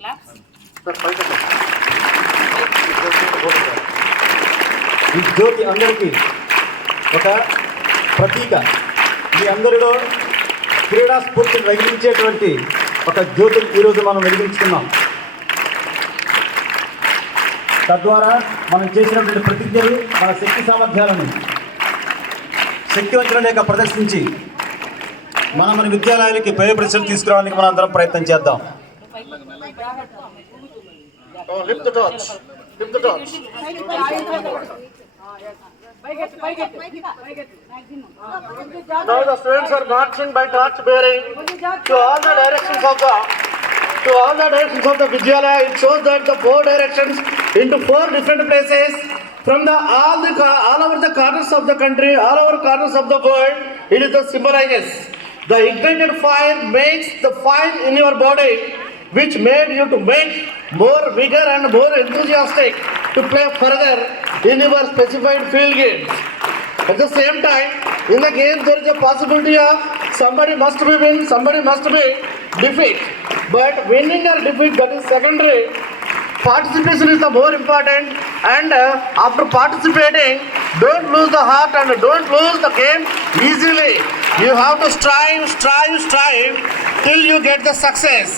ఈ జ్యోతి అందరికీ ఒక ప్రతీక. మీ అందరిలో క్రీడా స్ఫూర్తిని వెలిగించేటువంటి ఒక జ్యోతిని ఈరోజు మనం వెలిగించుకున్నాం. తద్వారా మనం చేసినటువంటి ప్రతిజ్ఞలు మన శక్తి సామర్థ్యాలను శక్తివంతుల లేక ప్రదర్శించి మన విద్యాలయాలకి పై ప్రశ్నలు తీసుకురావడానికి మనం అందరం ప్రయత్నం చేద్దాం. Now the students are marching by torch bearing to all the directions of the Vidyalaya. It shows that the 4 directions into 4 different places from all over the corners of the country, all over corners of the world. It is the symbolizes. The ignited fire makes the fire in your body, which made you to make more vigor and more enthusiastic to play further in your specified field games. At the same time, in the game there is a possibility of somebody must be win, somebody must be defeat. But winning or defeat, that is secondary. Participation is the more important, and after participating, don't lose the heart and don't lose the game easily. You have to strive till you get the success.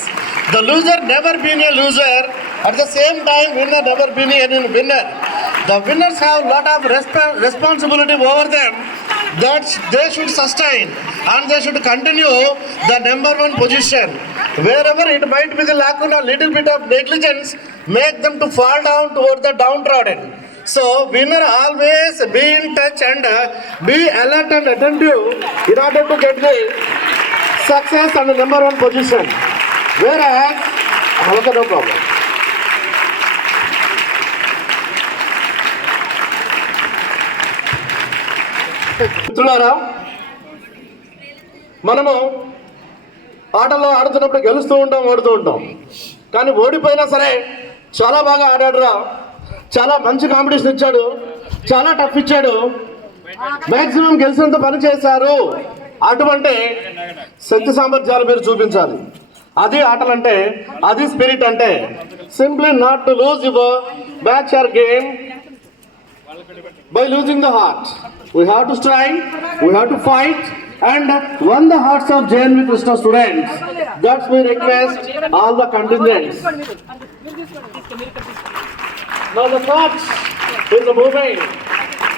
The loser never been a loser. At the same time, winner never been a winner. The winners have lot of responsibility over them that they should sustain and they should continue the number 1 position. Wherever it might be the lack of a little bit of negligence, make them to fall down toward the downtrodden. So winner always be in touch and be alert and attentive in order to get the success and the number 1 position. Whereas, okay, no problem. మిత్రులారా, మనము ఆటల్లో ఆడుతున్నప్పుడు గెలుస్తూ ఉంటాం, ఓడుతూ ఉంటాం. కానీ ఓడిపోయినా సరే చాలా బాగా ఆడాడురా, చాలా మంచి కాంపిటీషన్ ఇచ్చాడు, చాలా టఫ్ ఇచ్చాడు, మ్యాక్సిమం గెలిచినంత పని చేశారు, అటువంటి శక్తి సామర్థ్యాలు మీరు చూపించాలి. అది ఆటలంటే, అది స్పిరిట్ అంటే. Simply not to lose your match or game by losing the heart. We have to strive, we have to fight and win the hearts of JNV Krishna students. That's my request all the contingents. Now the thoughts is moving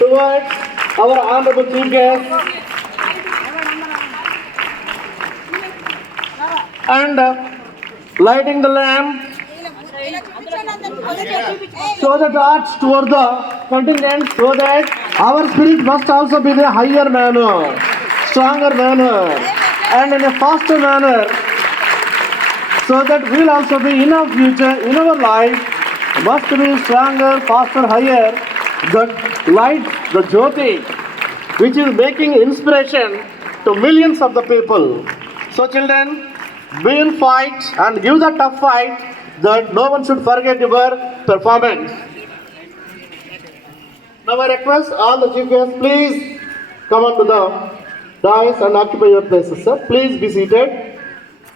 towards our honorable chief guest and lighting the lamp. Show the torch toward the contingent so that our spirit must also be the higher manner, stronger manner, and in a faster manner, so that we will also be in our future, in our life, must be stronger, faster, higher. The light, the Jyoti, which is making inspiration to millions of the people. So children, be in fight and give the tough fight, that no one should forget your performance. Now I request all the chief guests, please come on to the dais and occupy your places, sir. Please be seated.